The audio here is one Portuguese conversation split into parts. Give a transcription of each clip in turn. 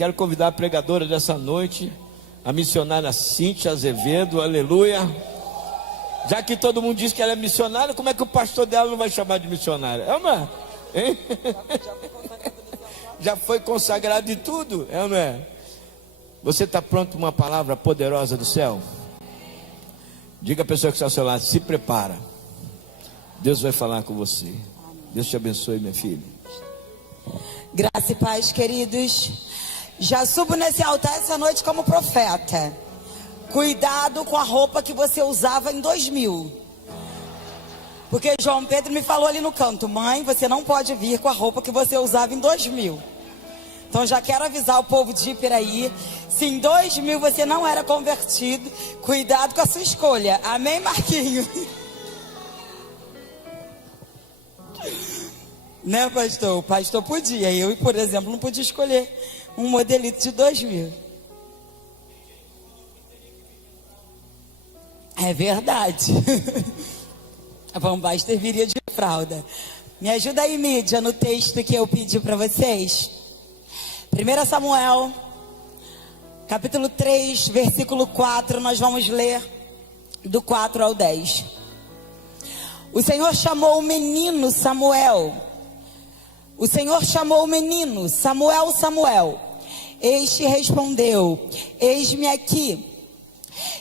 Quero convidar a pregadora dessa noite, a missionária Cíntia Azevedo, aleluia. Já que todo mundo diz que ela é missionária, como é que o pastor dela não vai chamar de missionária? É uma, hein? Já foi consagrado de tudo, é ou não é? Você está pronto para uma palavra poderosa do céu? Diga a pessoa que está ao seu lado, se prepara. Deus vai falar com você. Deus te abençoe, minha filha. Graça e paz, queridos. Já subo nesse altar essa noite como profeta. Cuidado com a roupa que você usava em 2000. Porque João Pedro me falou ali no canto: mãe, você não pode vir com a roupa que você usava em 2000. Então já quero avisar o povo de Ipiraí: se em 2000 você não era convertido, cuidado com a sua escolha. Amém, Marquinho? Né, pastor? O pastor podia. Eu, por exemplo, não podia escolher um modelito de 2000. É verdade. Van Baster viria de fralda. Me ajuda aí, mídia, no texto que eu pedi para vocês. 1 Samuel, capítulo 3, versículo 4. Nós vamos ler do 4 ao 10. O Senhor chamou o menino Samuel. O Senhor chamou o menino: Samuel, Samuel. Este respondeu: eis-me aqui.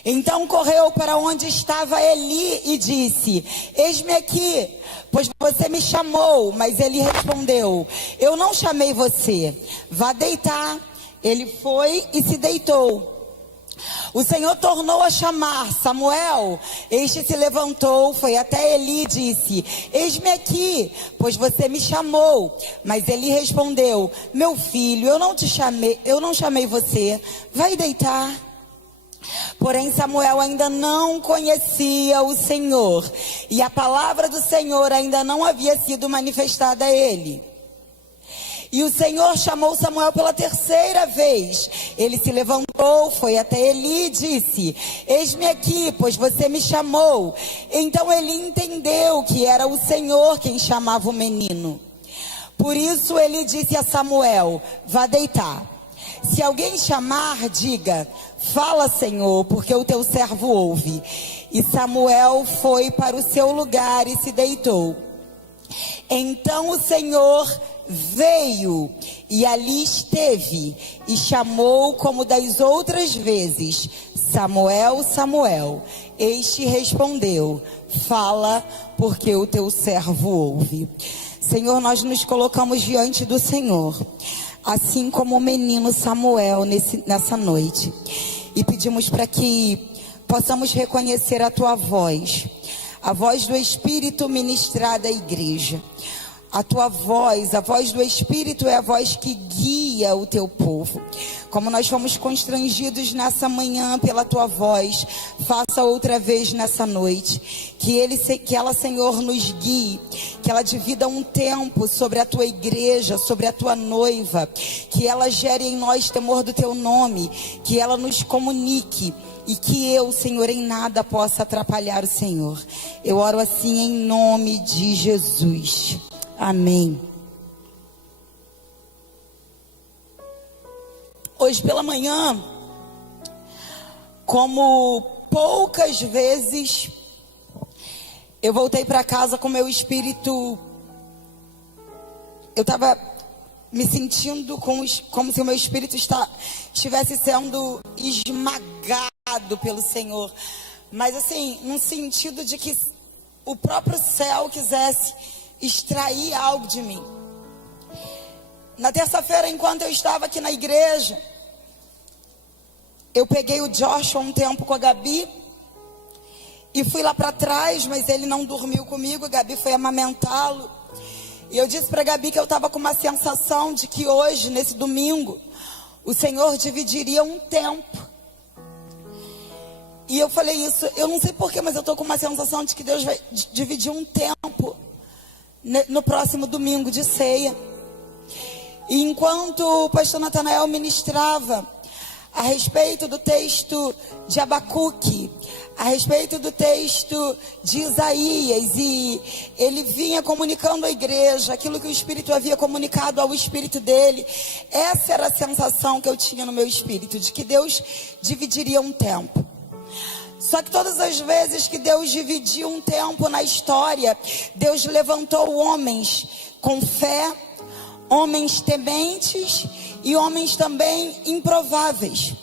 Então correu para onde estava Eli e disse: eis-me aqui, pois você me chamou. Mas ele respondeu: eu não chamei você, vá deitar. Ele foi e se deitou. O Senhor tornou a chamar: Samuel. Este se levantou, foi até Eli e disse: eis-me aqui, pois você me chamou. Mas Eli respondeu: meu filho, eu não chamei você, vai deitar. Porém Samuel ainda não conhecia o Senhor, e a palavra do Senhor ainda não havia sido manifestada a ele. E o Senhor chamou Samuel pela terceira vez. Ele se levantou, foi até Eli e disse: eis-me aqui, pois você me chamou. Então Eli entendeu que era o Senhor quem chamava o menino. Por isso ele disse a Samuel: vá deitar. Se alguém chamar, diga: fala, Senhor, porque o teu servo ouve. E Samuel foi para o seu lugar e se deitou. Então o Senhor veio e ali esteve e chamou como das outras vezes: Samuel, Samuel. Este respondeu: fala, porque o teu servo ouve. Senhor, nós nos colocamos diante do Senhor, assim como o menino Samuel nessa noite, e pedimos para que possamos reconhecer a tua voz, a voz do Espírito ministrada à igreja. A tua voz, a voz do Espírito, é a voz que guia o teu povo. Como nós fomos constrangidos nessa manhã pela tua voz, faça outra vez nessa noite. Que ela, Senhor, nos guie. Que ela divida um tempo sobre a tua igreja, sobre a tua noiva. Que ela gere em nós temor do teu nome. Que ela nos comunique. E que eu, Senhor, em nada possa atrapalhar o Senhor. Eu oro assim em nome de Jesus. Amém. Hoje pela manhã, como poucas vezes, eu voltei para casa com meu espírito. Eu estava me sentindo como se o meu espírito estivesse sendo esmagado pelo Senhor. Mas assim, num sentido de que o próprio céu quisesse extrair algo de mim. Na terça-feira, enquanto eu estava aqui na igreja, eu peguei o Joshua um tempo com a Gabi e fui lá para trás, mas ele não dormiu comigo. A Gabi foi amamentá-lo. E eu disse para a Gabi que eu estava com uma sensação de que hoje, nesse domingo, o Senhor dividiria um tempo. E eu falei isso, eu não sei porquê, mas eu estou com uma sensação de que Deus vai dividir um tempo no próximo domingo de ceia. E enquanto o pastor Natanael ministrava a respeito do texto de Abacuque, a respeito do texto de Isaías, e ele vinha comunicando à igreja aquilo que o Espírito havia comunicado ao espírito dele. Essa era a sensação que eu tinha no meu espírito, de que Deus dividiria um tempo. Só que todas as vezes que Deus dividiu um tempo na história, Deus levantou homens com fé, homens tementes e homens também improváveis.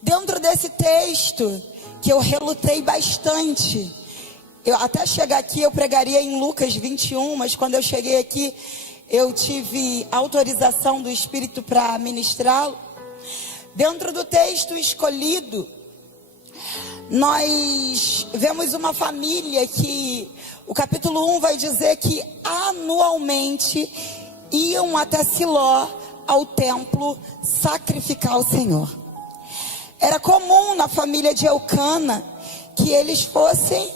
Dentro desse texto, que eu relutei bastante, até chegar aqui eu pregaria em Lucas 21, mas quando eu cheguei aqui, eu tive autorização do Espírito para ministrá-lo. Dentro do texto escolhido, nós vemos uma família que, o capítulo 1 vai dizer que anualmente iam até Siló, ao templo, sacrificar ao Senhor. Era comum na família de Eucana que eles fossem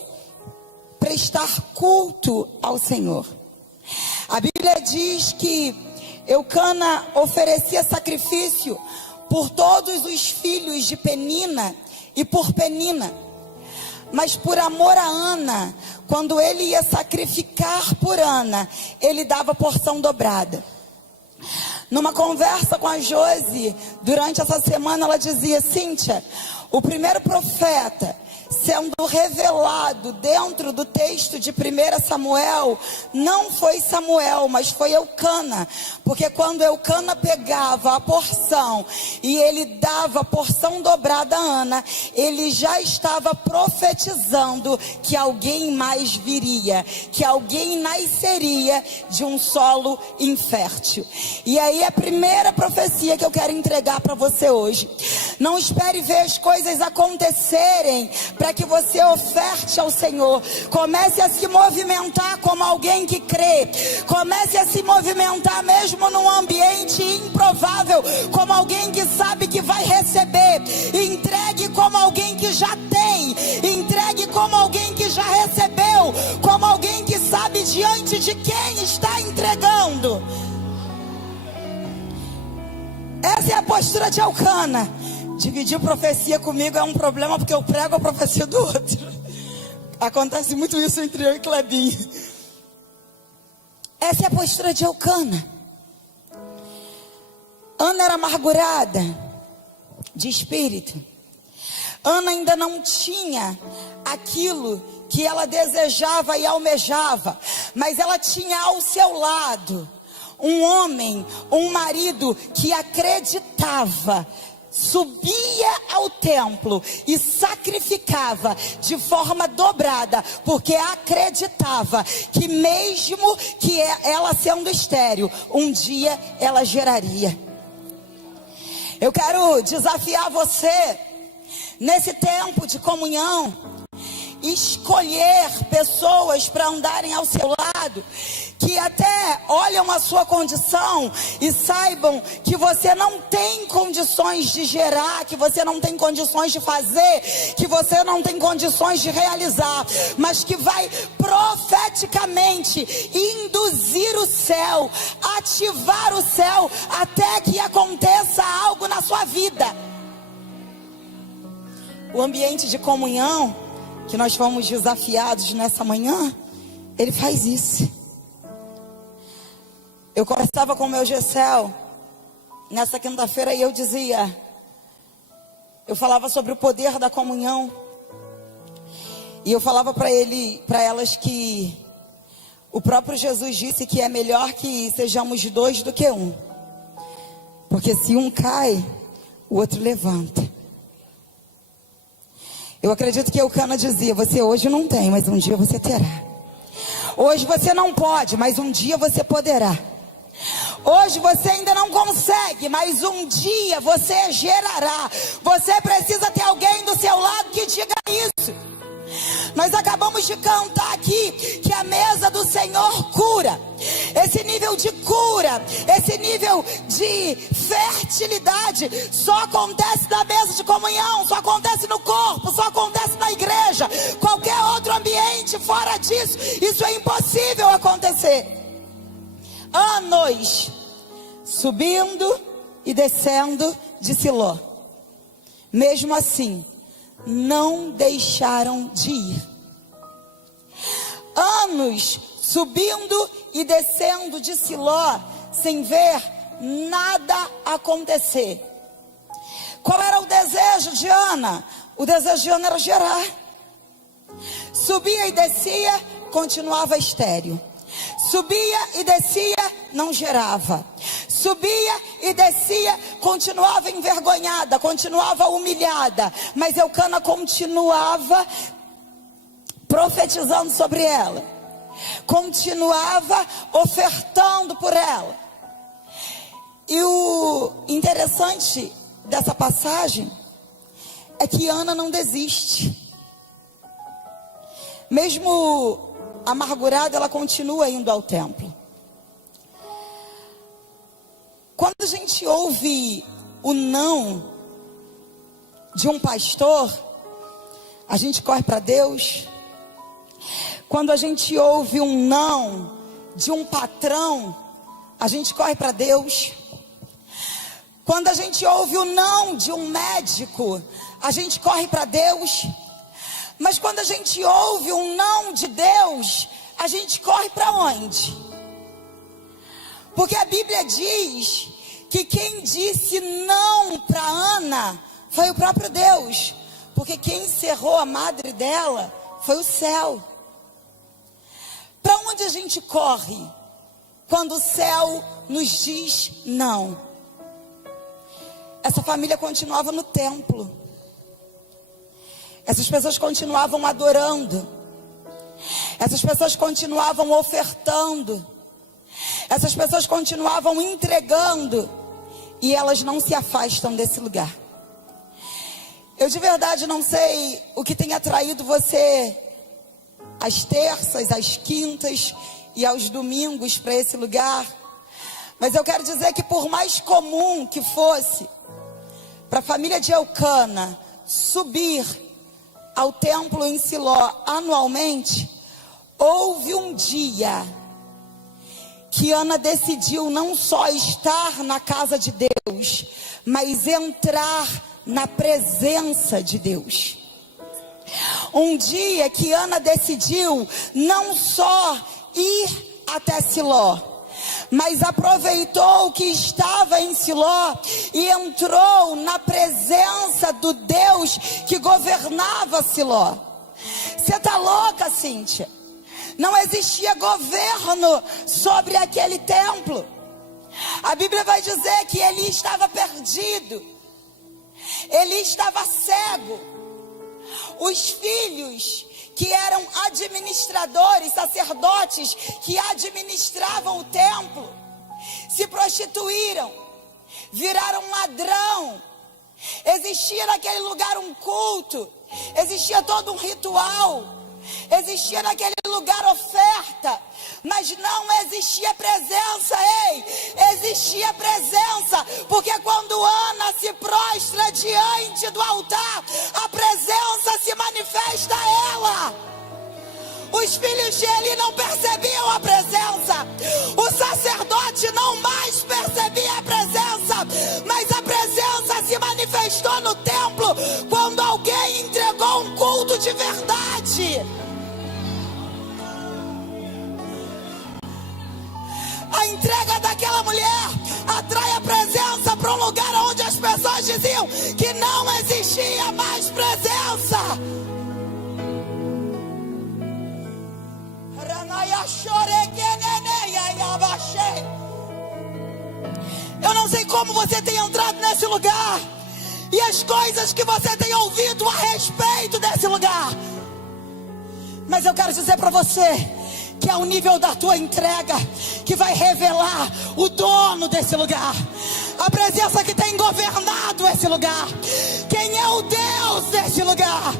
prestar culto ao Senhor. A Bíblia diz que Eucana oferecia sacrifício por todos os filhos de Penina e por Penina. Mas por amor a Ana, quando ele ia sacrificar por Ana, ele dava porção dobrada. Numa conversa com a Josi, durante essa semana, ela dizia: Cíntia, o primeiro profeta sendo revelado dentro do texto de 1 Samuel, não foi Samuel, mas foi Eucana, porque quando Eucana pegava a porção e ele dava a porção dobrada a Ana, ele já estava profetizando que alguém mais viria, que alguém nasceria de um solo infértil. E aí a primeira profecia que eu quero entregar para você hoje: não espere ver as coisas acontecerem para que você oferte ao Senhor. Comece a se movimentar como alguém que crê. Comece a se movimentar mesmo num ambiente improvável, como alguém que sabe que vai receber. Entregue como alguém que já tem. Entregue como alguém que já recebeu. Como alguém que sabe diante de quem está entregando. Essa é a postura de Eucana. Dividir profecia comigo é um problema, porque eu prego a profecia do outro. Acontece muito isso entre eu e Clebinho. Essa é a postura de Eucana. Ana era amargurada de espírito. Ana ainda não tinha aquilo que ela desejava e almejava, mas ela tinha ao seu lado um homem, um marido que acreditava, subia ao templo e sacrificava de forma dobrada, porque acreditava que mesmo que ela sendo estéril, um dia ela geraria. Eu quero desafiar você, nesse tempo de comunhão, escolher pessoas para andarem ao seu lado, que até olham a sua condição e saibam que você não tem condições de gerar, que você não tem condições de fazer, que você não tem condições de realizar, mas que vai profeticamente induzir o céu, ativar o céu, até que aconteça algo na sua vida. O ambiente de comunhão que nós fomos desafiados nessa manhã, ele faz isso. Eu conversava com o meu Gessel nessa quinta-feira e eu dizia, eu falava sobre o poder da comunhão, e eu falava para elas que o próprio Jesus disse que é melhor que sejamos dois do que um, porque se um cai, o outro levanta. Eu acredito que Eucana dizia: você hoje não tem, mas um dia você terá. Hoje você não pode, mas um dia você poderá. Hoje você ainda não consegue, mas um dia você gerará. Você precisa ter alguém do seu lado que diga isso. Nós acabamos de cantar aqui que a mesa do Senhor cura. Esse nível de cura, esse nível de fertilidade só acontece na mesa de comunhão, só acontece no corpo, só acontece na igreja. Qualquer outro ambiente fora disso, isso é impossível acontecer. Anos subindo e descendo de Siló. Mesmo assim, não deixaram de ir. Anos subindo e descendo de Siló, sem ver nada acontecer. Qual era o desejo de Ana? O desejo de Ana era gerar. Subia e descia, continuava estéril. Subia e descia, não gerava. Subia e descia, continuava envergonhada, continuava humilhada. Mas Eucana continuava profetizando sobre ela. Continuava ofertando por ela. E o interessante dessa passagem é que Ana não desiste. Mesmo amargurada, ela continua indo ao templo. Quando a gente ouve o não de um pastor, a gente corre para Deus. Quando a gente ouve um não de um patrão, a gente corre para Deus. Quando a gente ouve o não de um médico, a gente corre para Deus. Mas quando a gente ouve um não de Deus, a gente corre para onde? Porque a Bíblia diz que quem disse não para Ana foi o próprio Deus. Porque quem encerrou a madre dela foi o céu. Para onde a gente corre quando o céu nos diz não? Essa família continuava no templo. Essas pessoas continuavam adorando. Essas pessoas continuavam ofertando. Essas pessoas continuavam entregando. E elas não se afastam desse lugar. Eu de verdade não sei o que tem atraído você às terças, às quintas e aos domingos para esse lugar. Mas eu quero dizer que por mais comum que fosse para a família de Eucana subir ao templo em Siló anualmente, houve um dia que Ana decidiu não só estar na casa de Deus, mas entrar na presença de Deus. Um dia que Ana decidiu não só ir até Siló, mas aproveitou que estava em Siló e entrou na presença do Deus que governava Siló. Você está louca, Cíntia? Não existia governo sobre aquele templo. A Bíblia vai dizer que Eli estava perdido. Eli estava cego. Os filhos que eram administradores, sacerdotes que administravam o templo, se prostituíram, viraram ladrão. Existia naquele lugar um culto, existia todo um ritual, existia naquele lugar oferta, mas não existia presença. Existia presença, porque quando Ana se prostra diante do altar, a presença se manifesta a ela. Os filhos de Eli não percebiam a presença, o sacerdote não mais percebia a presença, mas a presença se manifestou no templo quando alguém entregou um culto de verdade. A entrega daquela mulher atrai a presença para um lugar onde as pessoas diziam que não existia mais presença. Eu não sei como você tem entrado nesse lugar e as coisas que você tem ouvido a respeito desse lugar, mas eu quero dizer para você que é o nível da tua entrega que vai revelar o dono desse lugar, a presença que tem governado esse lugar, quem é o Deus desse lugar.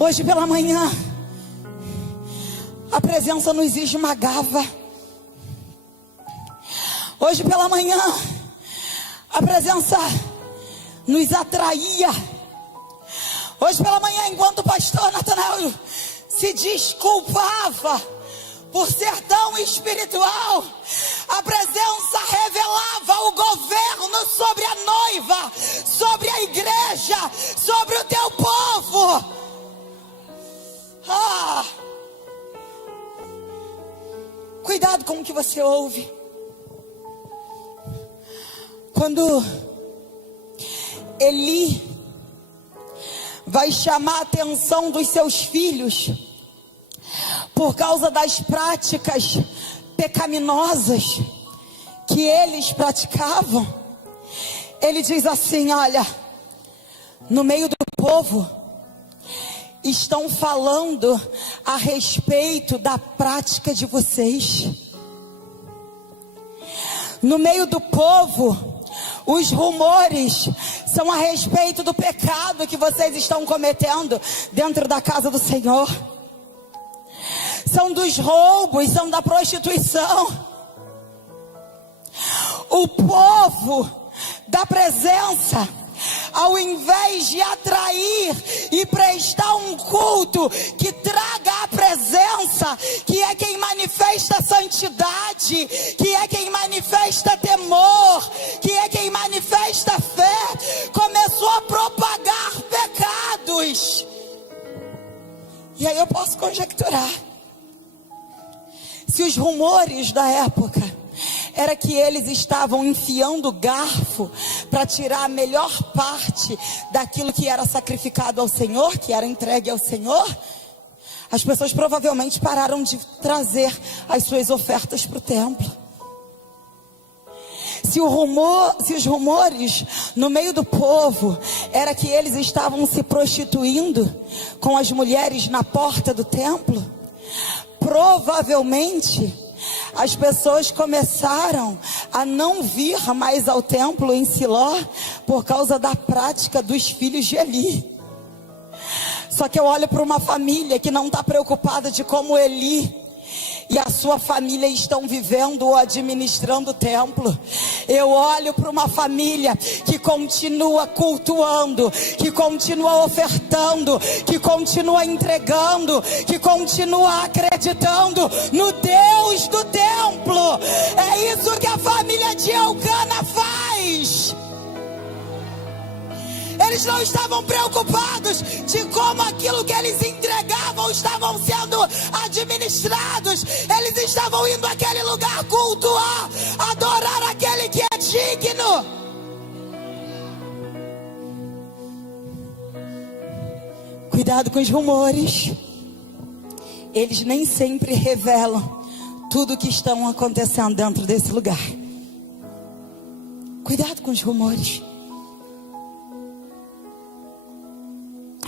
Hoje pela manhã, a presença nos esmagava. Hoje pela manhã, a presença nos atraía. Hoje pela manhã, enquanto o pastor Natanael se desculpava por ser tão espiritual. A presença revelava o governo sobre a noiva, sobre a igreja, sobre o teu povo. Cuidado com o que você ouve. Quando Eli vai chamar a atenção dos seus filhos por causa das práticas pecaminosas que eles praticavam, ele diz assim: olha, no meio do povo estão falando a respeito da prática de vocês. No meio do povo, os rumores são a respeito do pecado que vocês estão cometendo dentro da casa do Senhor. São dos roubos, são da prostituição. O povo da presença, ao invés de atrair e prestar um culto que traga a presença, que é quem manifesta santidade, que é quem manifesta temor, que é quem manifesta fé, começou a propagar pecados. E aí eu posso conjecturar, se os rumores da época era que eles estavam enfiando garfo para tirar a melhor parte daquilo que era sacrificado ao Senhor, que era entregue ao Senhor, as pessoas provavelmente pararam de trazer as suas ofertas para o templo. Se os rumores no meio do povo era que eles estavam se prostituindo com as mulheres na porta do templo, provavelmente as pessoas começaram a não vir mais ao templo em Siló por causa da prática dos filhos de Eli. Só que eu olho para uma família que não está preocupada de como Eli e a sua família estão vivendo ou administrando o templo. Eu olho para uma família que continua cultuando, que continua ofertando, que continua entregando, que continua acreditando no Deus do templo. É isso que a família de Elcana faz. Eles não estavam preocupados de como aquilo que eles entregavam estavam sendo administrados. Eles estavam indo àquele lugar cultuar, adorar aquele que é digno. Cuidado com os rumores. Eles nem sempre revelam tudo o que estão acontecendo dentro desse lugar. Cuidado com os rumores.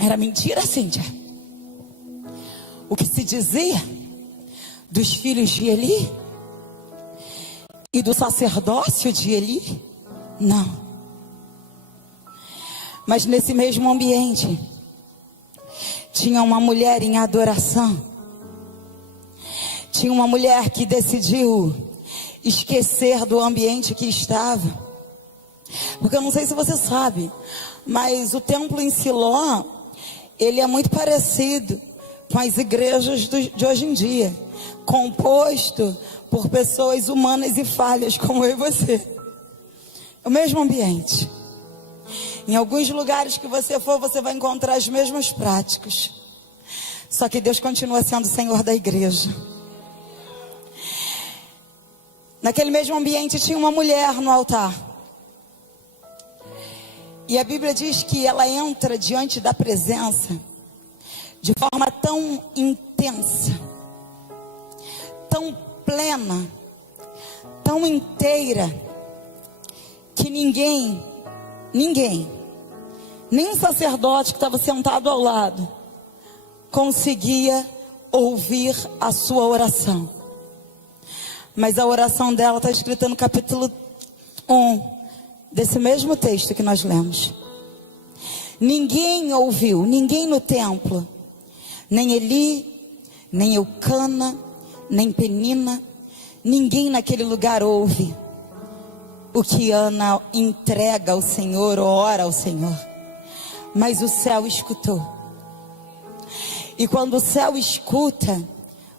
Era mentira, Cíntia? O que se dizia dos filhos de Eli e do sacerdócio de Eli? Não. Mas nesse mesmo ambiente tinha uma mulher em adoração. Tinha uma mulher que decidiu esquecer do ambiente que estava. Porque eu não sei se você sabe, mas o templo em Siló, ele é muito parecido com as igrejas de hoje em dia, composto por pessoas humanas e falhas como eu e você. É o mesmo ambiente. Em alguns lugares que você for, você vai encontrar as mesmas práticas. Só que Deus continua sendo o Senhor da igreja. Naquele mesmo ambiente tinha uma mulher no altar. E a Bíblia diz que ela entra diante da presença de forma tão intensa, tão plena, tão inteira, que ninguém, nem o sacerdote que estava sentado ao lado, conseguia ouvir a sua oração. Mas a oração dela está escrita no capítulo 1. Desse mesmo texto que nós lemos. Ninguém ouviu, ninguém no templo, nem Eli, nem Eucana, nem Penina, ninguém naquele lugar ouve o que Ana entrega ao Senhor, ou ora ao Senhor. Mas o céu escutou. E quando o céu escuta,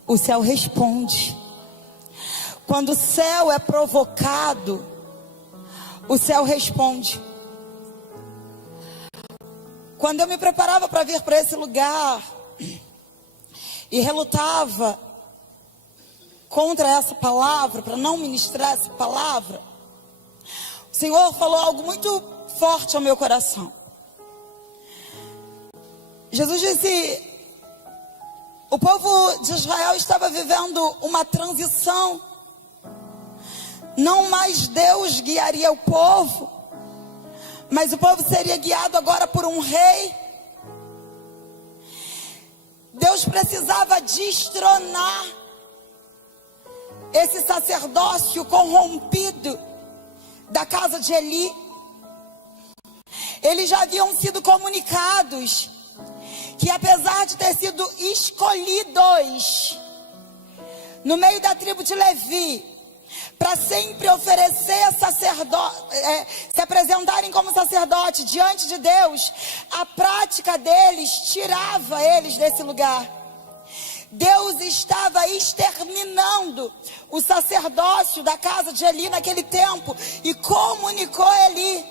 o céu responde. Quando o céu é provocado, o céu responde. Quando eu me preparava para vir para esse lugar e relutava contra essa palavra, para não ministrar essa palavra, o Senhor falou algo muito forte ao meu coração. Jesus disse: o povo de Israel estava vivendo uma transição. Não mais Deus guiaria o povo, mas o povo seria guiado agora por um rei. Deus precisava destronar esse sacerdócio corrompido da casa de Eli. Eles já haviam sido comunicados que, apesar de ter sido escolhidos no meio da tribo de Levi, para sempre oferecer se apresentarem como sacerdote diante de Deus, a prática deles tirava eles desse lugar. Deus estava exterminando o sacerdócio da casa de Eli naquele tempo e comunicou a Eli.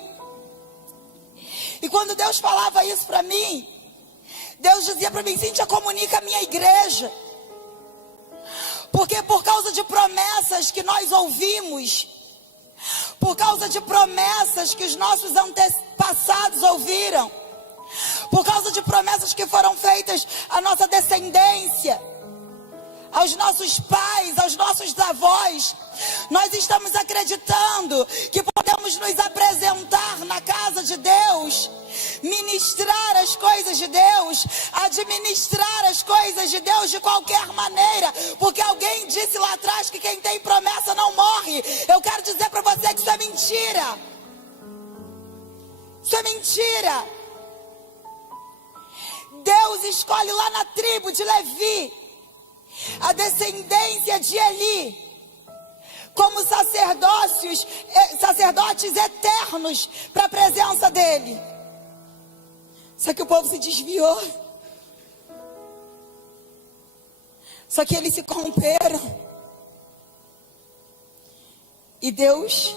E quando Deus falava isso para mim, Deus dizia para mim: Cíntia, comunica a minha igreja. Porque por causa de promessas que nós ouvimos, por causa de promessas que os nossos antepassados ouviram, por causa de promessas que foram feitas à nossa descendência, aos nossos pais, aos nossos avós, nós estamos acreditando que podemos nos apresentar na casa de Deus, ministrar as coisas de Deus, administrar as coisas de Deus de qualquer maneira, porque alguém disse lá atrás que quem tem promessa não morre. Eu quero dizer para você que isso é mentira. Isso é mentira. Deus escolhe lá na tribo de Levi a descendência de Eli como sacerdotes eternos para a presença dele. Só que o povo se desviou. Só que eles se corromperam. E Deus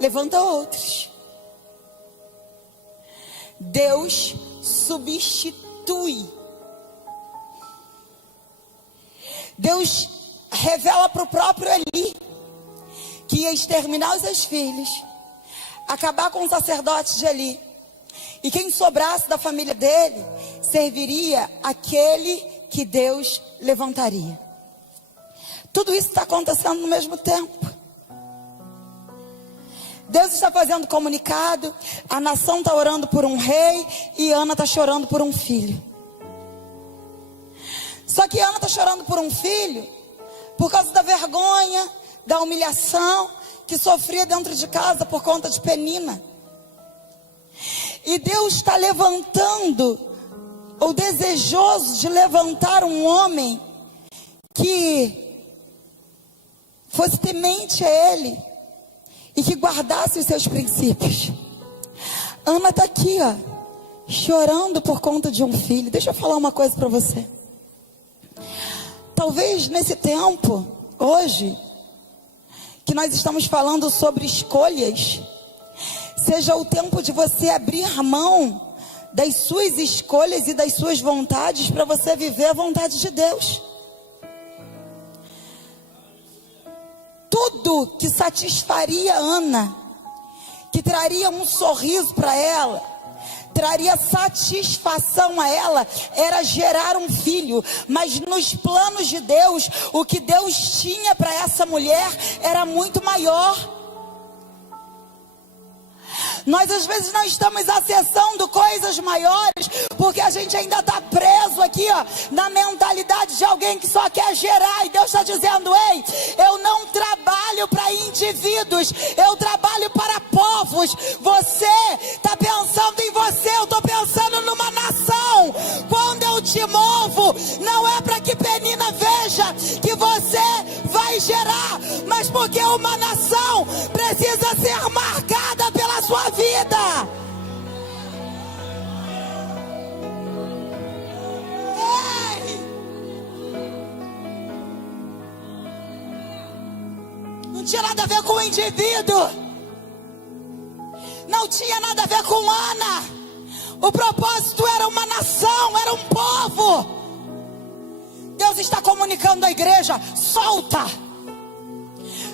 levanta outros. Deus substitui. Deus revela para o próprio Eli que ia exterminar os seus filhos, acabar com os sacerdotes de Eli, e quem sobrasse da família dele serviria aquele que Deus levantaria. Tudo isso está acontecendo no mesmo tempo. Deus está fazendo comunicado, a nação está orando por um rei e Ana está chorando por um filho. Só que Ana está chorando por um filho por causa da vergonha, da humilhação que sofria dentro de casa por conta de Penina. E Deus está levantando, ou desejoso de levantar um homem que fosse temente a Ele e que guardasse os seus princípios. Ana está aqui, ó, chorando por conta de um filho. Deixa eu falar uma coisa para você. Talvez nesse tempo, hoje, que nós estamos falando sobre escolhas, seja o tempo de você abrir mão das suas escolhas e das suas vontades para você viver a vontade de Deus. Tudo que satisfaria Ana, que traria um sorriso para ela, traria satisfação a ela, era gerar um filho. Mas nos planos de Deus, o que Deus tinha para essa mulher era muito maior. Nós às vezes não estamos acessando coisas maiores, porque a gente ainda está preso aqui, ó, na mentalidade de alguém que só quer gerar. E Deus está dizendo: ei, eu não trabalho para indivíduos, eu trabalho para povos. Você está pensando em você, eu estou pensando numa nação. Quando eu te movo, não é para que Penina veja que você vai gerar, mas porque uma nação precisa ser marcada pela sua vida. Ei! tinha nada a ver com o indivíduo, não tinha nada a ver com Ana. O propósito era uma nação, era um povo. Deus está comunicando à igreja: solta.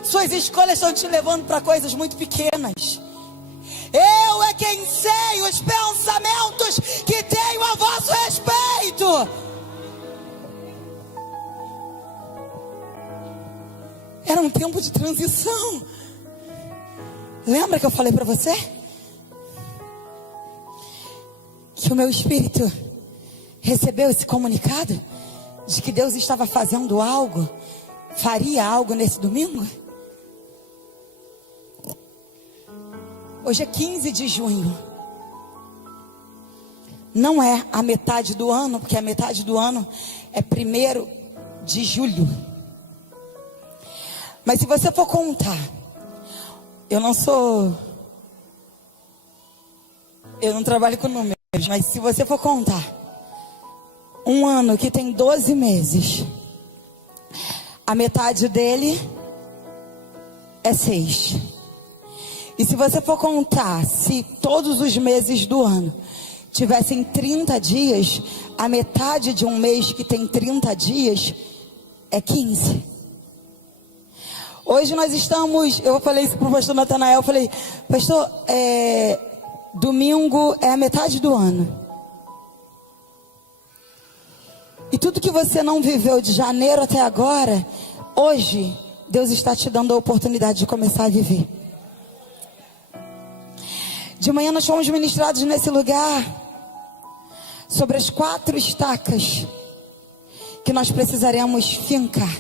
Suas escolhas estão te levando para coisas muito pequenas. Eu é quem sei os pensamentos que tenho a vosso respeito. Era um tempo de transição. Lembra que eu falei para você? Que o meu espírito recebeu esse comunicado de que Deus estava fazendo algo, faria algo nesse domingo? Hoje é 15 de junho. Não é a metade do ano, porque a metade do ano é 1º de julho. Mas se você for contar, eu não trabalho com números, mas se você for contar, um ano que tem 12 meses, a metade dele é 6. E se você for contar, se todos os meses do ano tivessem 30 dias, a metade de um mês que tem 30 dias é 15. Hoje nós estamos, eu falei isso para o pastor Natanael, eu falei: pastor, domingo é a metade do ano. E tudo que você não viveu de janeiro até agora, hoje Deus está te dando a oportunidade de começar a viver. De manhã nós fomos ministrados nesse lugar sobre as 4 estacas que nós precisaremos fincar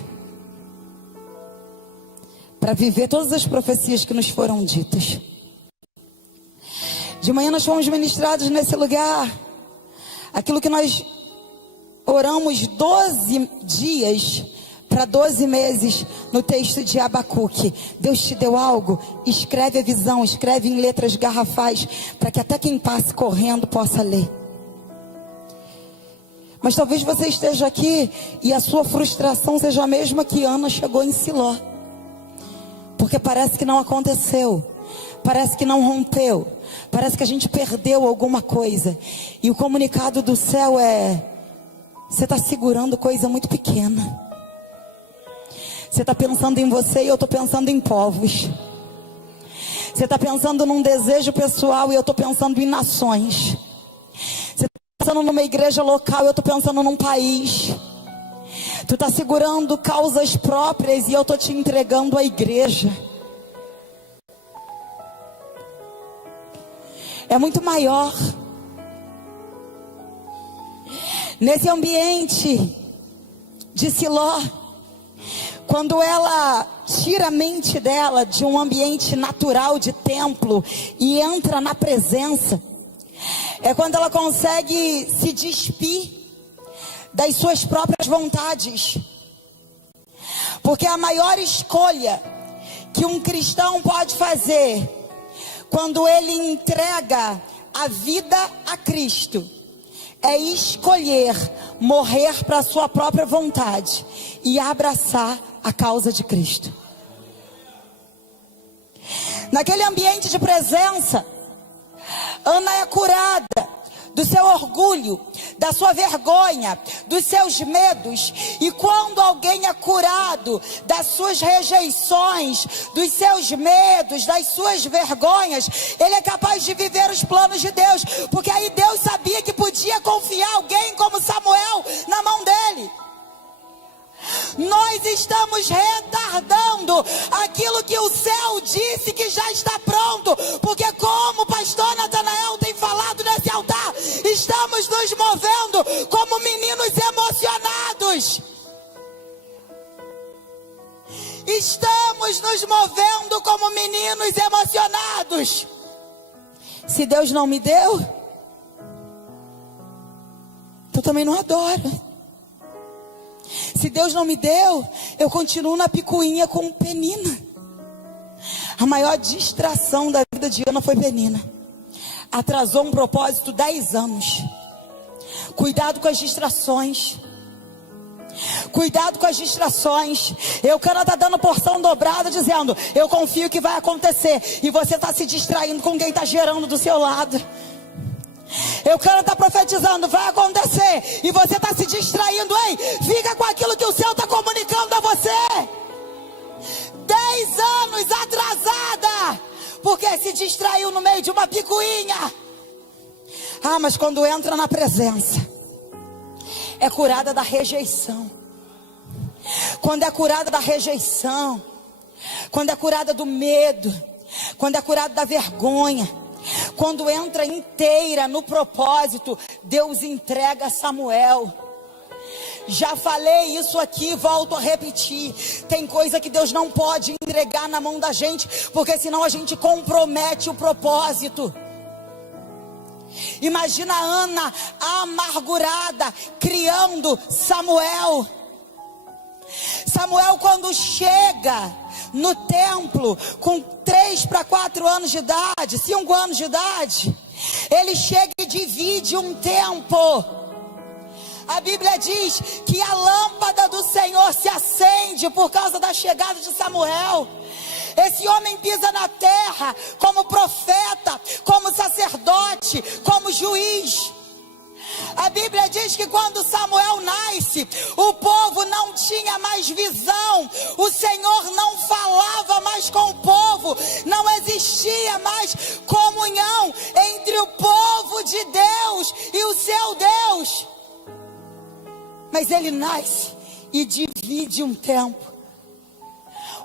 para viver todas as profecias que nos foram ditas. De manhã nós fomos ministrados nesse lugar aquilo que nós oramos 12 dias para 12 meses no texto de Abacuque. Deus te deu algo? Escreve a visão, escreve em letras garrafais, para que até quem passe correndo possa ler. Mas talvez você esteja aqui e a sua frustração seja a mesma que Ana chegou em Siló, porque parece que não aconteceu, parece que não rompeu, parece que a gente perdeu alguma coisa. E o comunicado do céu é: você está segurando coisa muito pequena. Você está pensando em você e eu estou pensando em povos. Você está pensando num desejo pessoal e eu estou pensando em nações. Você está pensando numa igreja local e eu estou pensando num país. Tu está segurando causas próprias e eu estou te entregando a igreja. É muito maior. Nesse ambiente de Siló, quando ela tira a mente dela de um ambiente natural de templo e entra na presença, é quando ela consegue se despir das suas próprias vontades. Porque a maior escolha que um cristão pode fazer quando ele entrega a vida a Cristo é escolher morrer para a sua própria vontade e abraçar a causa de Cristo. Naquele ambiente de presença, Ana é curada do seu orgulho, da sua vergonha, dos seus medos. E quando alguém é curado das suas rejeições, dos seus medos, das suas vergonhas, ele é capaz de viver os planos de Deus, porque aí Deus sabia que podia confiar alguém como Samuel na mão dele. Nós estamos retardando aquilo que o céu disse que já está pronto, porque como o pastor Natanael tem falado nesse altar, estamos nos movendo como meninos emocionados. Estamos nos movendo como meninos emocionados. Se Deus não me deu, eu também não adoro. Se Deus não me deu, eu continuo na picuinha com Penina. A maior distração da vida de Ana foi Penina. Atrasou um propósito 10 anos. Cuidado com as distrações. Cuidado com as distrações. Eucana está dando porção dobrada, dizendo: eu confio que vai acontecer. E você está se distraindo com quem está gerando do seu lado. Eucana está profetizando: vai acontecer. E você está se distraindo. Ei, fica com aquilo que o céu está comunicando a você. 10 anos atrasada, porque se distraiu no meio de uma picuinha. Ah, mas quando entra na presença, é curada da rejeição. Quando é curada da rejeição, quando é curada do medo, quando é curada da vergonha, quando entra inteira no propósito, Deus entrega Samuel. Já falei isso aqui, volto a repetir. Tem coisa que Deus não pode entregar na mão da gente, porque senão a gente compromete o propósito. Imagina a Ana amargurada criando Samuel. Samuel, quando chega no templo com 3 para 4 anos de idade, 5 anos de idade, ele chega e divide um tempo. A Bíblia diz que a lâmpada do Senhor se acende por causa da chegada de Samuel. Esse homem pisa na terra como profeta, como sacerdote, como juiz. A Bíblia diz que quando Samuel nasce, o povo não tinha mais visão, o Senhor não falava mais com o povo, não existia mais comunhão entre o povo de Deus e o seu Deus. Mas ele nasce e divide um tempo.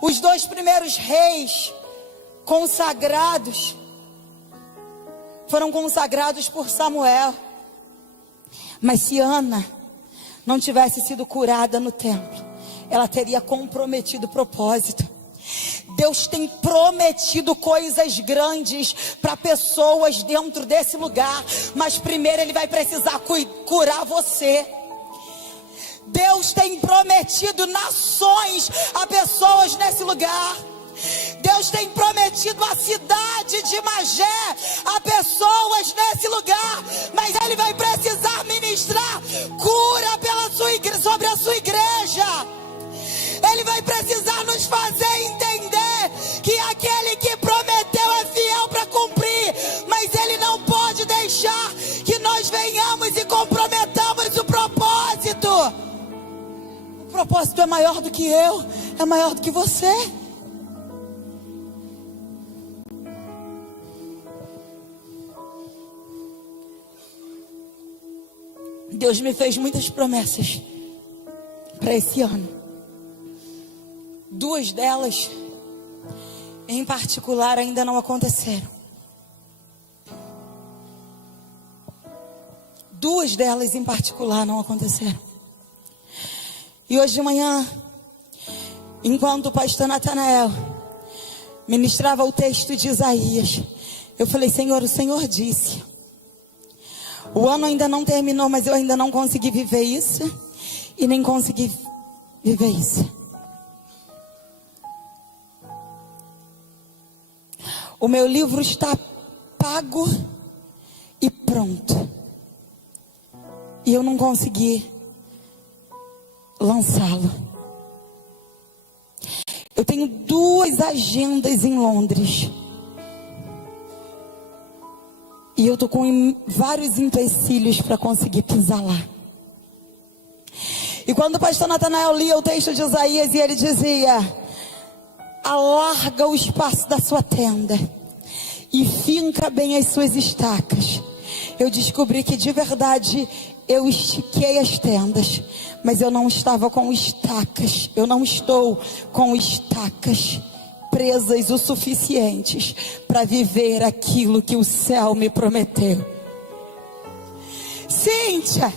Os 2 primeiros reis consagrados foram consagrados por Samuel. Mas se Ana não tivesse sido curada no templo, ela teria comprometido o propósito. Deus tem prometido coisas grandes para pessoas dentro desse lugar, mas primeiro Ele vai precisar curar você. Deus tem prometido nações a pessoas nesse lugar. Deus tem prometido a cidade de Magé a pessoas nesse lugar, mas Ele vai precisar ministrar cura sobre a sua igreja. Ele vai precisar nos fazer entender que aquele que prometeu é fiel para cumprir, mas Ele não pode deixar que nós venhamos e comprometamos o propósito. O propósito é maior do que eu, é maior do que você. Deus me fez muitas promessas para esse ano. 2 delas, em particular, ainda não aconteceram. 2 delas, em particular, não aconteceram. E hoje de manhã, enquanto o pastor Natanael ministrava o texto de Isaías, eu falei: Senhor, o Senhor disse, o ano ainda não terminou, mas eu ainda não consegui viver isso, e nem consegui viver isso. O meu livro está pago e pronto, e eu não consegui lançá-lo. Eu tenho 2 agendas em Londres, e eu estou com vários empecilhos para conseguir pisar lá. E quando o pastor Natanael lia o texto de Isaías, e ele dizia: alarga o espaço da sua tenda e finca bem as suas estacas, eu descobri que de verdade eu estiquei as tendas, mas eu não estava com estacas. Eu não estou com estacas presas o suficientes para viver aquilo que o céu me prometeu. Cíntia,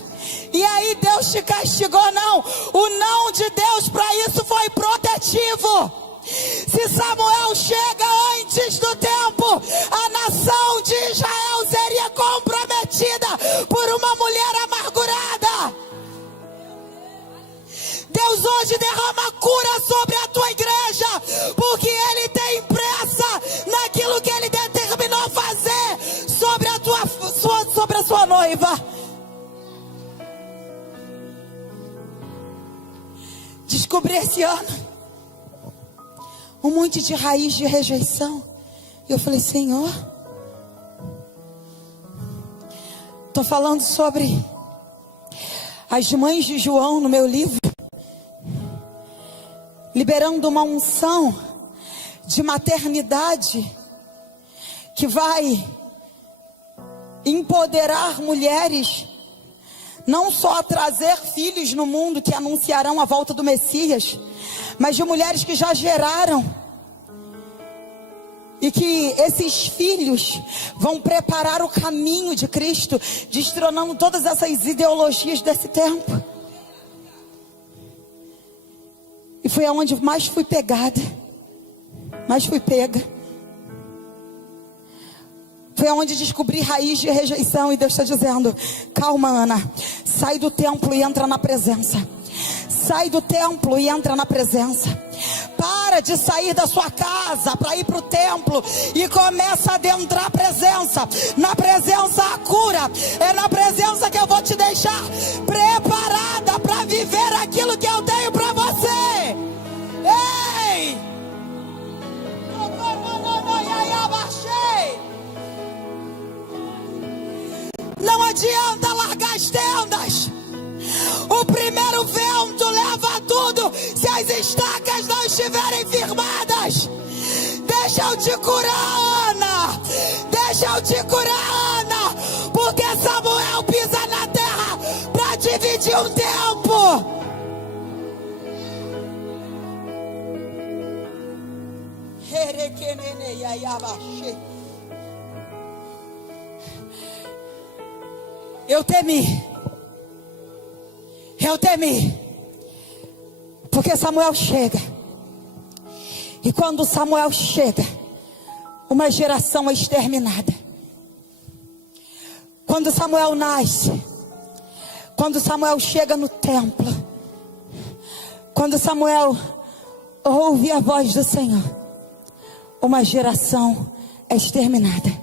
e aí Deus te castigou? Não, o não de Deus para isso foi protetivo. Se Samuel chega antes do tempo, a nação de Israel seria comprometida por uma mulher amargurada. Deus hoje derrama cura sobre a tua igreja, porque Ele tem pressa naquilo que Ele determinou fazer sobre a sua noiva. descobri esse ano um monte de raiz de rejeição. E eu falei: Senhor, estou falando sobre as mães de João no meu livro, liberando uma unção de maternidade que vai empoderar mulheres, não só a trazer filhos no mundo que anunciarão a volta do Messias, mas de mulheres que já geraram, e que esses filhos vão preparar o caminho de Cristo, destronando todas essas ideologias desse tempo. E foi aonde mais fui pegada, mais fui pega. Foi aonde descobri raiz de rejeição. E Deus está dizendo: calma, Ana, sai do templo e entra na presença. Sai do templo e entra na presença. Para de sair da sua casa para ir para o templo e começa a adentrar a presença. Na presença a cura. É na presença que eu vou te deixar preparada para viver aquilo que eu tenho para você. Ei! Não adianta largar as tendas. O primeiro vento leva tudo se as estacas não estiverem firmadas. Deixa eu te curar, Ana. Deixa eu te curar, Ana. Porque Samuel pisa na terra para dividir um tempo. Eu temi, porque Samuel chega, e quando Samuel chega, uma geração é exterminada. Quando Samuel nasce, quando Samuel chega no templo, quando Samuel ouve a voz do Senhor, uma geração é exterminada.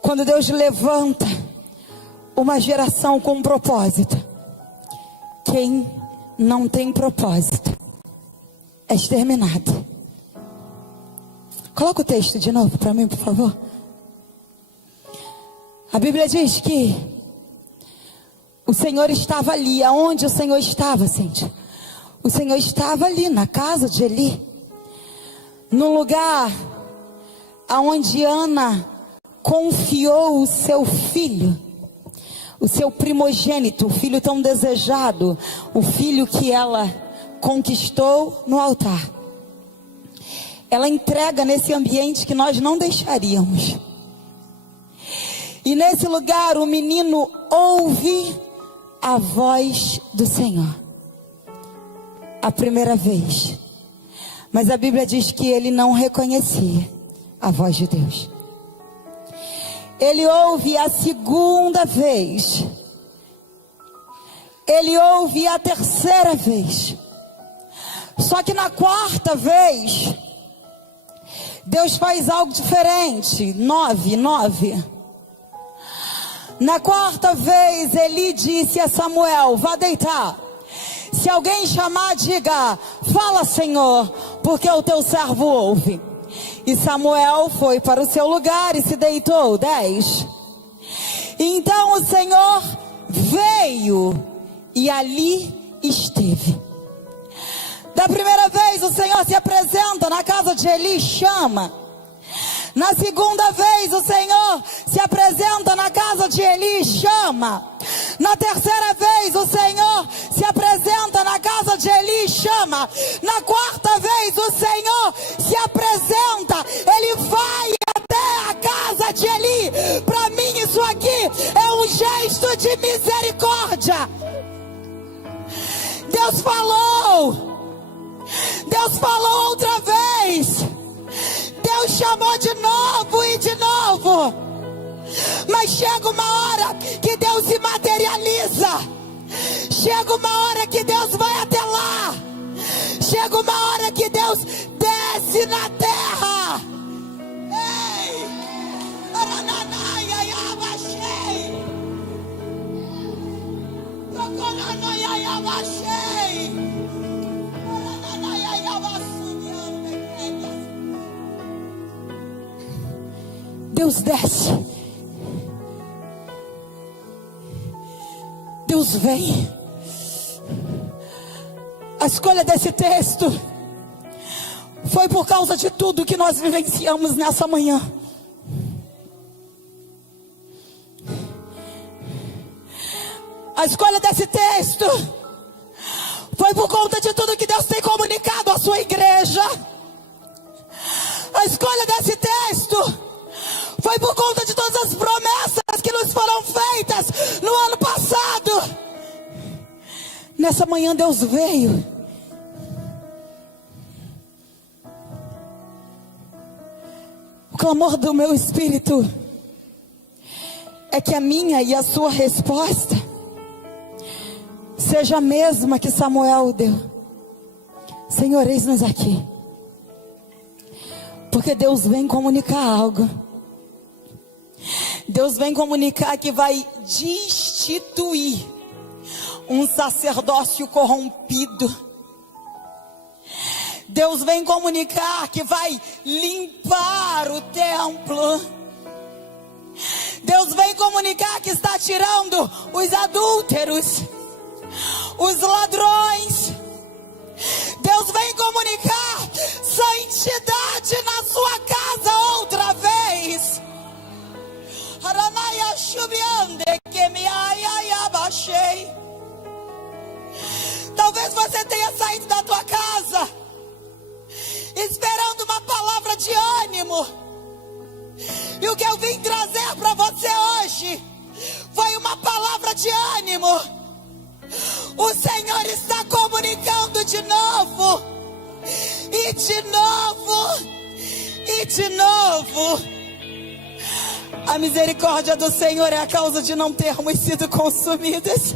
Quando Deus levanta uma geração com propósito, quem não tem propósito é exterminado. Coloca o texto de novo para mim, por favor. A Bíblia diz que o Senhor estava ali. Aonde o Senhor estava, Cíntia? O Senhor estava ali na casa de Eli, no lugar aonde Ana confiou o seu filho, o seu primogênito, o filho tão desejado, o filho que ela conquistou no altar. Ela entrega nesse ambiente que nós não deixaríamos. E nesse lugar o menino ouve a voz do Senhor a primeira vez. Mas a Bíblia diz que ele não reconhecia a voz de Deus. Ele ouve a segunda vez. Ele ouve a terceira vez. Só que na quarta vez, Deus faz algo diferente. 9. Na quarta vez, Eli disse a Samuel: vá deitar. Se alguém chamar, diga: fala, Senhor, porque o teu servo ouve. E Samuel foi para o seu lugar e se deitou. 10. Então o Senhor veio e ali esteve. Da primeira vez o Senhor se apresenta na casa de Eli, chama. Na segunda vez o Senhor se apresenta na casa de Eli, chama. Na terceira vez o Senhor se apresenta na casa de Eli, chama. Na quarta vez o Senhor se apresenta, Ele vai até a casa de Eli. Para mim isso aqui é um gesto de misericórdia. Deus falou outra vez. Deus chamou de novo e de novo. Mas chega uma hora que Deus se materializa. Chega uma hora que Deus vai até lá. Chega uma hora que Deus desce na terra. Ei! Abaixei! Deus desce. Deus vem. A escolha desse texto foi por causa de tudo que nós vivenciamos nessa manhã. A escolha desse texto foi por conta de tudo que Deus tem comunicado à sua igreja. A escolha desse texto foi por conta de todas as promessas que nos foram feitas no ano passado. Nessa manhã Deus veio. O clamor do meu espírito é que a minha e a sua resposta seja a mesma que Samuel deu. Senhor, eis-nos aqui. Porque Deus vem comunicar algo. Deus vem comunicar que vai destituir um sacerdócio corrompido. Deus vem comunicar que vai limpar o templo. Deus vem comunicar que está tirando os adúlteros, os ladrões. Deus vem comunicar santidade na sua casa outra vez. Talvez você tenha saído da tua casa esperando uma palavra de ânimo, e o que eu vim trazer para você hoje foi uma palavra de ânimo. O Senhor está comunicando de novo, e de novo, e de novo. A misericórdia do Senhor é a causa de não termos sido consumidos.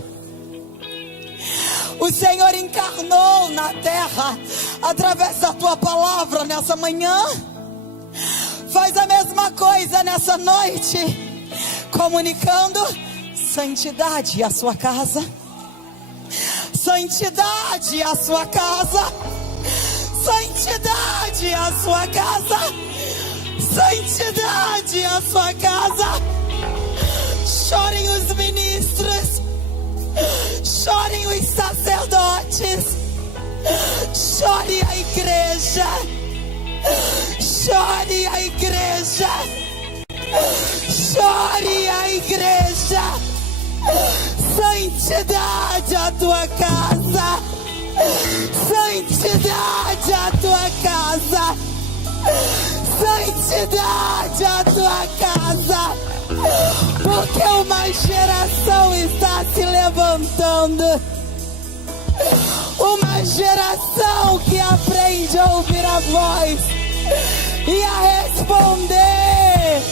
O Senhor encarnou na terra através da tua palavra nessa manhã. Faz a mesma coisa nessa noite, comunicando santidade à sua casa. Santidade à sua casa. Santidade à sua casa. Santidade à sua casa. Chorem os ministros, chorem os sacerdotes, chore a igreja, chore a igreja, chore a igreja. Santidade à tua casa, santidade à tua casa, santidade à tua casa, porque uma geração está se levantando, uma geração que aprende a ouvir a voz e a responder.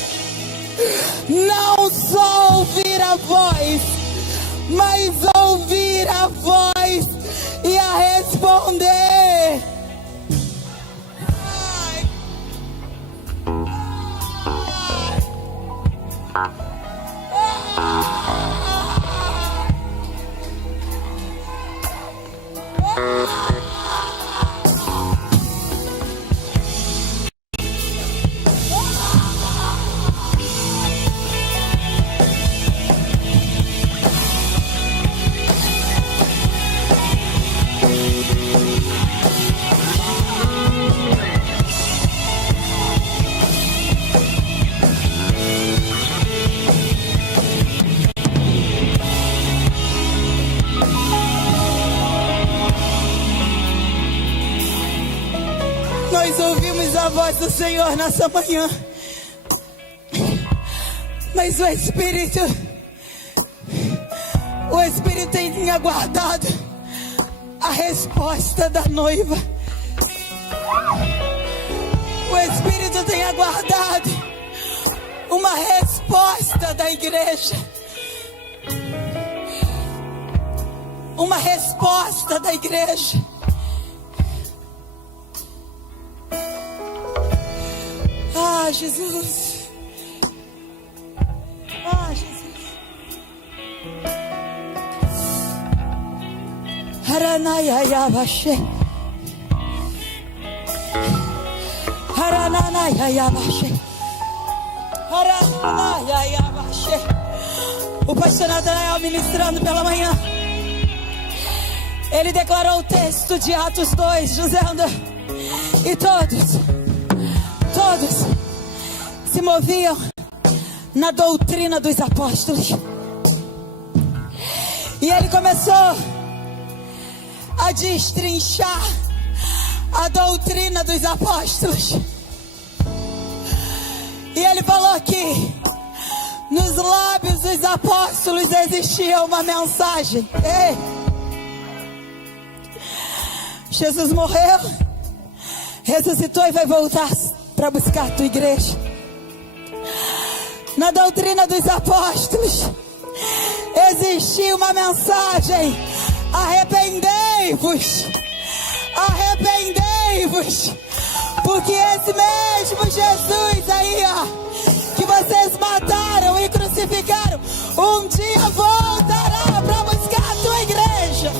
Não só ouvir a voz, mas ouvir a voz e a responder. Nós ouvimos a voz do Senhor nessa manhã, mas o Espírito tem aguardado a resposta da noiva. O Espírito tem aguardado uma resposta da igreja, uma resposta da igreja. Ah, Jesus. Ah, Jesus. Haranayayabashe. Haranayayabashe. O pastor Natanael ministrando pela manhã, ele declarou o texto de Atos 2, dizendo: e todos se moviam na doutrina dos apóstolos. E ele começou a destrinchar a doutrina dos apóstolos. E ele falou que nos lábios dos apóstolos existia uma mensagem. Ei! Jesus morreu, ressuscitou e vai voltar para buscar a tua igreja. Na doutrina dos apóstolos existia uma mensagem: arrependei-vos, arrependei-vos, porque esse mesmo Jesus aí, ó, que vocês mataram e crucificaram, um dia voltará para buscar a tua igreja.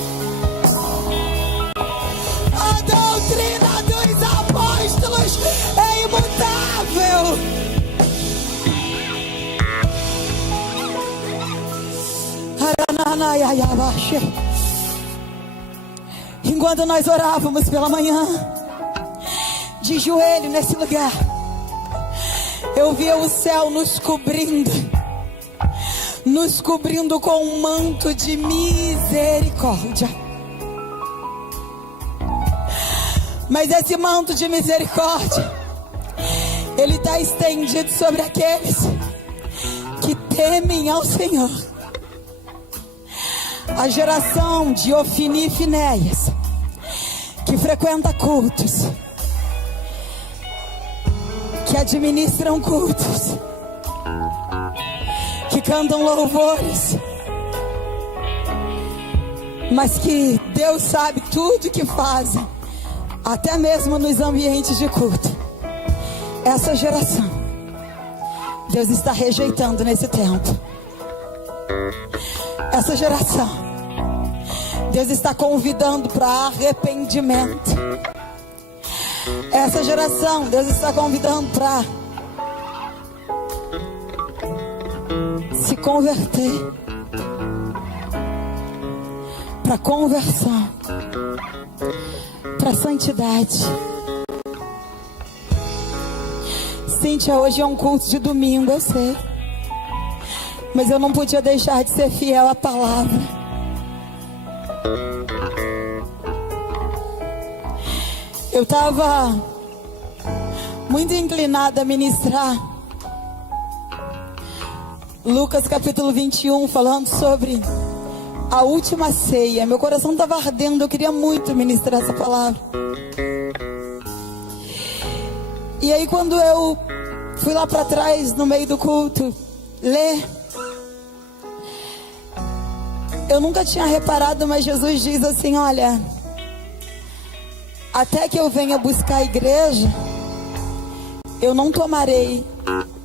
A doutrina dos apóstolos é imutável. Enquanto nós orávamos pela manhã, de joelho nesse lugar, eu via o céu nos cobrindo com um manto de misericórdia. Mas esse manto de misericórdia, ele está estendido sobre aqueles que temem ao Senhor. A geração de Ofni e Finéias, que frequenta cultos, que administram cultos, que cantam louvores, mas que Deus sabe tudo que fazem, até mesmo nos ambientes de culto. Essa geração, Deus está rejeitando nesse tempo. Essa geração, Deus está convidando para arrependimento. Essa geração, Deus está convidando para se converter, para conversão, para santidade. Cíntia, hoje é um culto de domingo, eu sei, mas eu não podia deixar de ser fiel à palavra. Eu estava muito inclinada a ministrar Lucas capítulo 21, falando sobre a última ceia. Meu coração estava ardendo, eu queria muito ministrar essa palavra. E aí quando eu fui lá para trás, no meio do culto, ler, eu nunca tinha reparado, mas Jesus diz assim: olha, até que eu venha buscar a igreja, eu não tomarei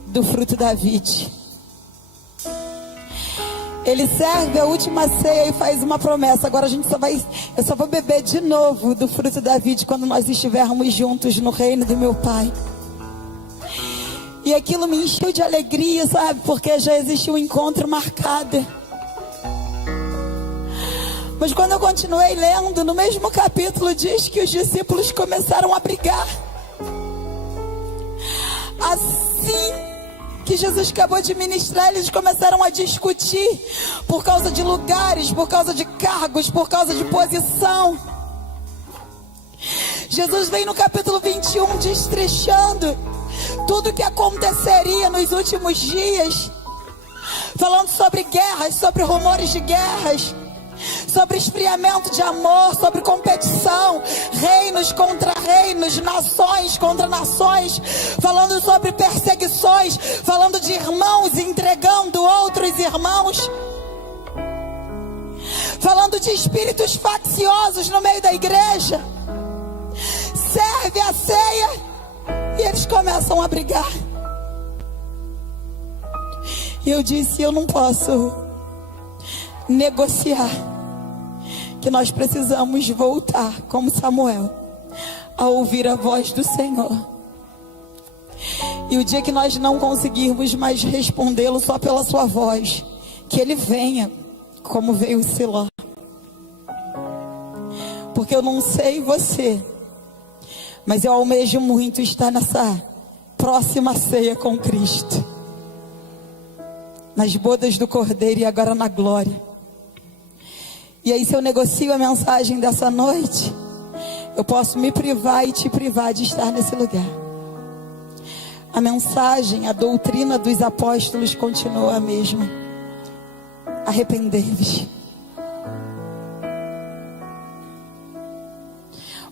do fruto da vide. Ele serve a última ceia e faz uma promessa: agora eu só vou beber de novo do fruto da vide quando nós estivermos juntos no reino do meu Pai. E aquilo me encheu de alegria, sabe? Porque já existia um encontro marcado. Mas quando eu continuei lendo, no mesmo capítulo diz que os discípulos começaram a brigar. Assim que Jesus acabou de ministrar, eles começaram a discutir por causa de lugares, por causa de cargos, por causa de posição. Jesus vem no capítulo 21 destrinchando tudo o que aconteceria nos últimos dias, falando sobre guerras, sobre rumores de guerras, sobre esfriamento de amor, sobre competição, reinos contra reinos, nações contra nações, falando sobre perseguições, falando de irmãos entregando outros irmãos, falando de espíritos facciosos no meio da igreja. Serve a ceia e eles começam a brigar. E eu disse: eu não posso negociar, que nós precisamos voltar, como Samuel, a ouvir a voz do Senhor. E o dia que nós não conseguirmos mais respondê-lo só pela sua voz, que ele venha como veio o Siló. Porque eu não sei você, mas eu almejo muito estar nessa próxima ceia com Cristo, nas bodas do Cordeiro e agora na glória. E aí, se eu negocio a mensagem dessa noite, eu posso me privar e te privar de estar nesse lugar. A mensagem, a doutrina dos apóstolos continua a mesma: arrepender-vos.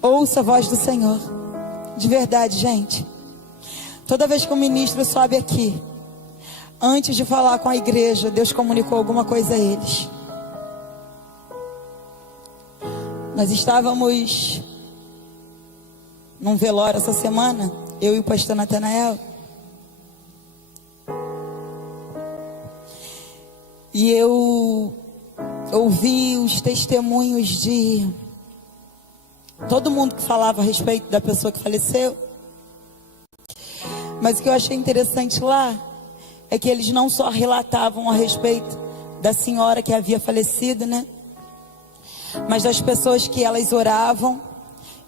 Ouça a voz do Senhor. De verdade, gente. Toda vez que o ministro sobe aqui, antes de falar com a igreja, Deus comunicou alguma coisa a eles. Nós estávamos num velório essa semana, eu e o pastor Natanael. E eu ouvi os testemunhos de todo mundo que falava a respeito da pessoa que faleceu. Mas o que eu achei interessante lá é que eles não só relatavam a respeito da senhora que havia falecido, né? Mas das pessoas que elas oravam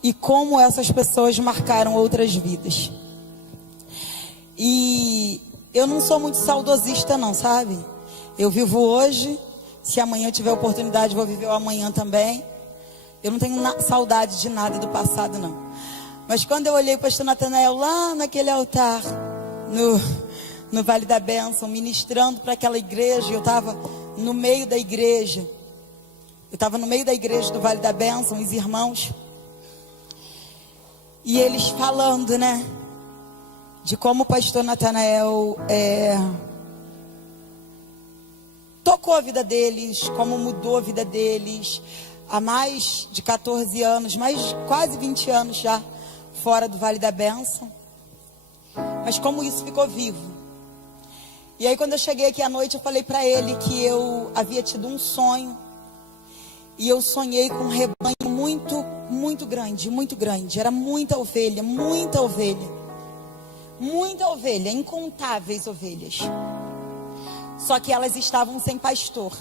e como essas pessoas marcaram outras vidas. E eu não sou muito saudosista não, sabe? Eu vivo hoje, se amanhã eu tiver oportunidade, vou viver o amanhã também. Eu não tenho saudade de nada do passado, não. Mas quando eu olhei o pastor Natanael lá naquele altar, no Vale da Bênção, ministrando para aquela igreja, eu estava no meio da igreja. Eu estava no meio da igreja do Vale da Bênção, os irmãos. E eles falando, né? De como o pastor Natanael tocou a vida deles, como mudou a vida deles. Há mais de 14 anos, quase 20 anos já, fora do Vale da Bênção. Mas como isso ficou vivo. E aí quando eu cheguei aqui à noite, eu falei para ele que eu havia tido um sonho. E eu sonhei com um rebanho muito, muito grande, muito grande. Era muita ovelha, muita ovelha. Muita ovelha, incontáveis ovelhas. Só que elas estavam sem pastor.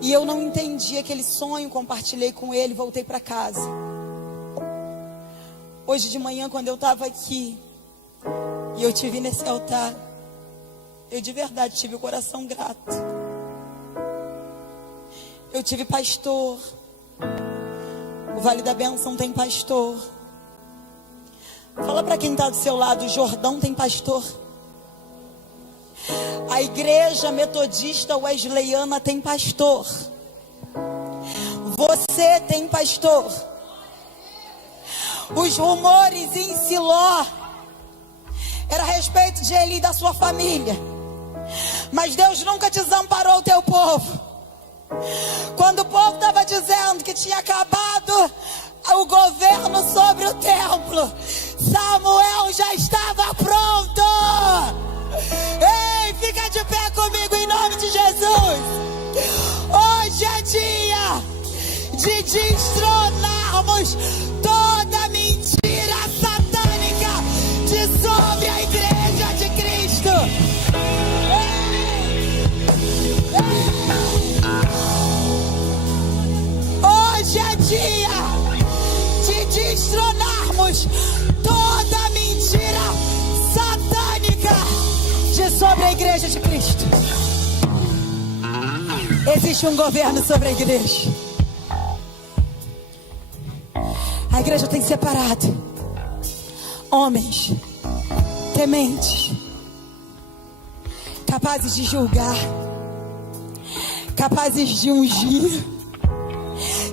E eu não entendi aquele sonho, compartilhei com ele, voltei para casa. Hoje de manhã, quando eu estava aqui, e eu te vi nesse altar, eu de verdade tive o coração grato. Eu tive pastor. O Vale da Bênção tem pastor. Fala para quem está do seu lado, o Jordão tem pastor. A igreja metodista wesleyana tem pastor. Você tem pastor. Os rumores em Siló era a respeito de Eli e da sua família. Mas Deus nunca desamparou o teu povo. Quando o povo estava dizendo que tinha acabado o governo sobre o templo, Samuel já estava pronto. Ei, fica de pé comigo em nome de Jesus. Hoje é dia de destronarmos toda mentira satânica de sobre a igreja de Cristo. Hoje é dia de destronarmos toda mentira satânica de sobre a igreja de Cristo. Existe um governo sobre a igreja. A igreja tem separado homens tementes, capazes de julgar, capazes de ungir,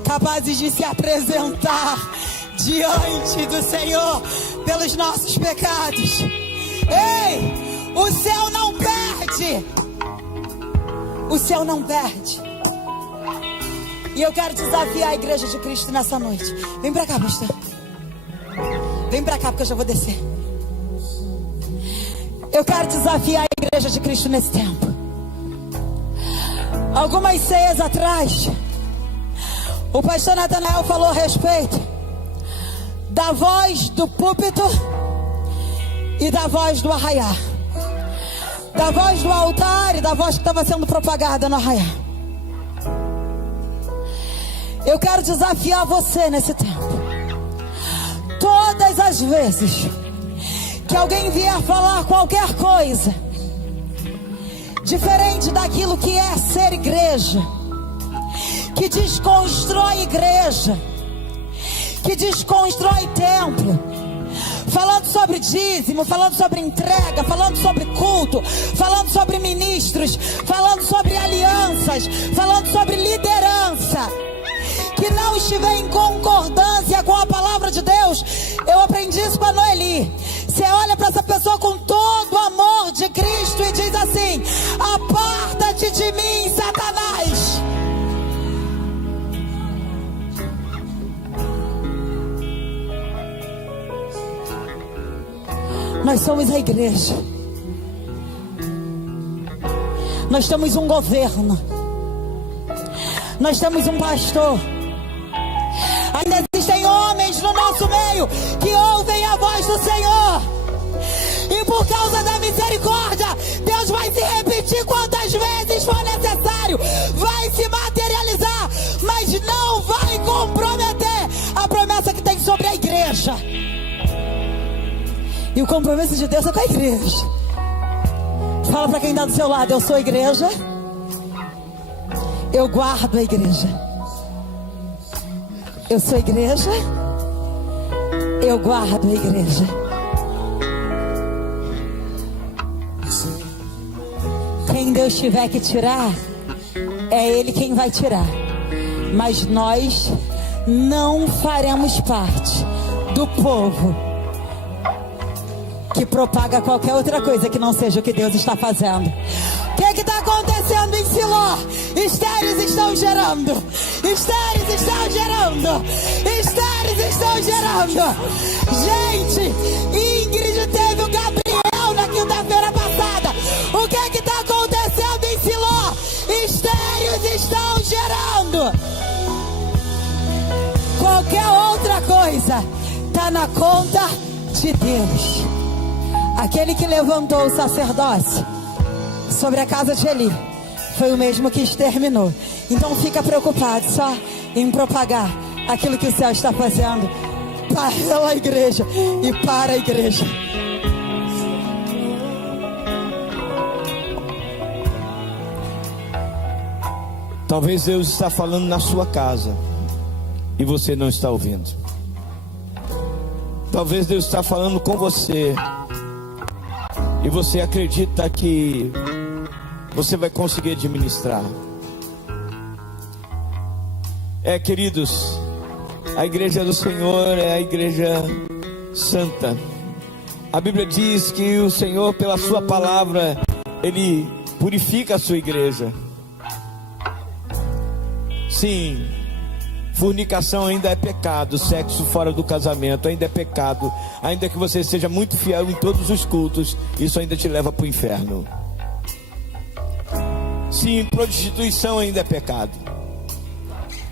capazes de se apresentar diante do Senhor pelos nossos pecados. Ei, o céu não perde. O céu não perde. E eu quero desafiar a igreja de Cristo nessa noite. Vem pra cá, pastor. Vem pra cá porque eu já vou descer. Eu quero desafiar a igreja de Cristo nesse tempo. Algumas ceias atrás, o pastor Natanael falou a respeito da voz do púlpito e da voz do arraiar, da voz do altar e da voz que estava sendo propagada no arraiar. Eu quero desafiar você nesse tempo. Todas as vezes que alguém vier falar qualquer coisa diferente daquilo que é ser igreja, que desconstrói igreja, que desconstrói templo, falando sobre dízimo, falando sobre entrega, falando sobre culto, falando sobre ministros, falando sobre alianças, falando sobre liderança, que não estiver em concordância com a palavra de Deus. Eu aprendi isso com a Noeli. Você olha para essa pessoa com todo o amor de Cristo e diz assim: aparta-te de mim, Satanás. Nós somos a igreja. Nós temos um governo. Nós temos um pastor. Ainda existem homens no nosso meio que ouvem a voz do Senhor. E por causa da misericórdia, Deus vai se repetir quantas vezes for necessário. Vai se materializar, mas não vai comprometer a promessa que tem sobre a igreja. E o compromisso de Deus é com a igreja. Fala para quem está do seu lado: eu sou a igreja. Eu guardo a igreja. Eu sou a igreja. Eu guardo a igreja. Quem Deus tiver que tirar, é Ele quem vai tirar. Mas nós não faremos parte do povo que propaga qualquer outra coisa que não seja o que Deus está fazendo. O que está acontecendo em Siló? Estéreis estão gerando. Estéreis estão gerando. Estéreis estão gerando. Gente, Ingrid teve o Gabriel na quinta-feira passada. O que está acontecendo em Siló? Estéreis estão gerando. Qualquer outra coisa está na conta de Deus. Aquele que levantou o sacerdócio sobre a casa de Eli foi o mesmo que exterminou. Então fica preocupado só em propagar aquilo que o céu está fazendo para a igreja e para a igreja. Talvez Deus está falando na sua casa e você não está ouvindo. Talvez Deus está falando com você e você acredita que você vai conseguir administrar. Queridos, a igreja do Senhor é a igreja santa. A Bíblia diz que o Senhor, pela sua palavra, Ele purifica a sua igreja. Sim, fornicação ainda é pecado, sexo fora do casamento ainda é pecado, ainda que você seja muito fiel em todos os cultos, isso ainda te leva para o inferno. Sim, prostituição ainda é pecado,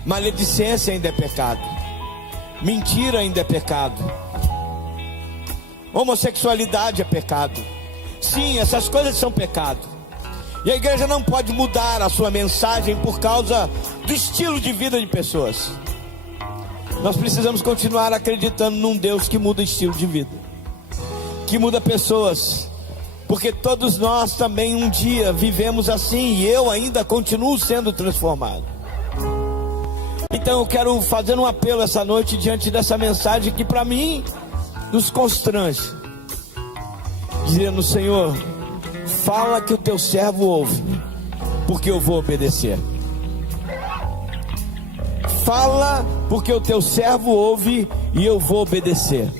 maledicência ainda é pecado, mentira ainda é pecado, homossexualidade é pecado. Sim, essas coisas são pecado. E a igreja não pode mudar a sua mensagem por causa do estilo de vida de pessoas. Nós precisamos continuar acreditando num Deus que muda estilo de vida, que muda pessoas, porque todos nós também um dia vivemos assim, e eu ainda continuo sendo transformado. Então eu quero fazer um apelo essa noite diante dessa mensagem que para mim nos constrange, dizendo: Senhor, fala que o teu servo ouve, porque eu vou obedecer. Fala porque o teu servo ouve e eu vou obedecer.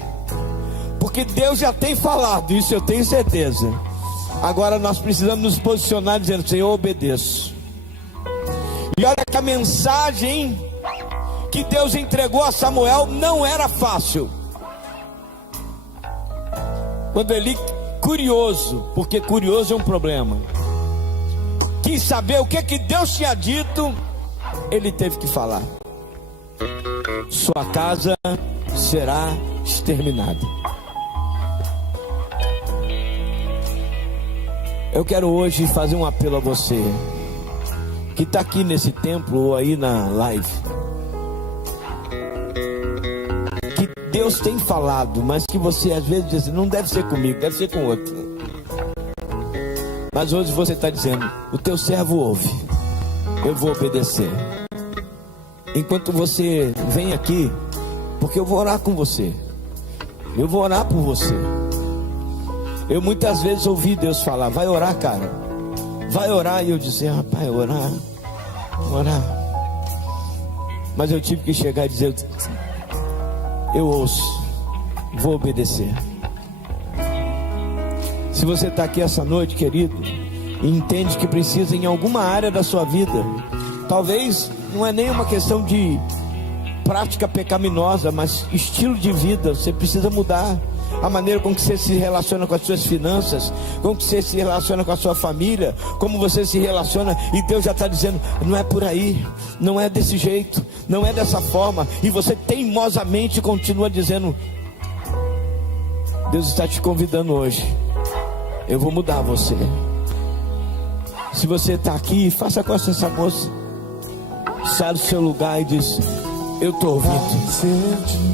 Porque Deus já tem falado, isso eu tenho certeza. Agora nós precisamos nos posicionar dizendo: Senhor, eu obedeço. E olha que a mensagem que Deus entregou a Samuel não era fácil. Quando Eli, curioso, porque curioso é um problema, quis saber o que Deus tinha dito, ele teve que falar: sua casa será exterminada. Eu quero hoje fazer um apelo a você que está aqui nesse templo ou aí na live, que Deus tem falado, mas que você às vezes diz, não deve ser comigo, deve ser com outro. Mas hoje você está dizendo, o teu servo ouve, eu vou obedecer. Enquanto você vem aqui, porque eu vou orar com você, eu vou orar por você. Eu muitas vezes ouvi Deus falar, vai orar, cara, vai orar. E eu disse, rapaz, orar. Mas eu tive que chegar e dizer, eu ouço, vou obedecer. Se você está aqui essa noite, querido, e entende que precisa em alguma área da sua vida, talvez não é nem uma questão de prática pecaminosa, mas estilo de vida, você precisa mudar. A maneira com que você se relaciona com as suas finanças, como que você se relaciona com a sua família, como você se relaciona, e Deus já está dizendo, não é por aí, não é desse jeito, não é dessa forma, e você teimosamente continua dizendo, Deus está te convidando hoje, eu vou mudar você. Se você está aqui, faça com essa moça, sai do seu lugar e diz, eu estou ouvindo.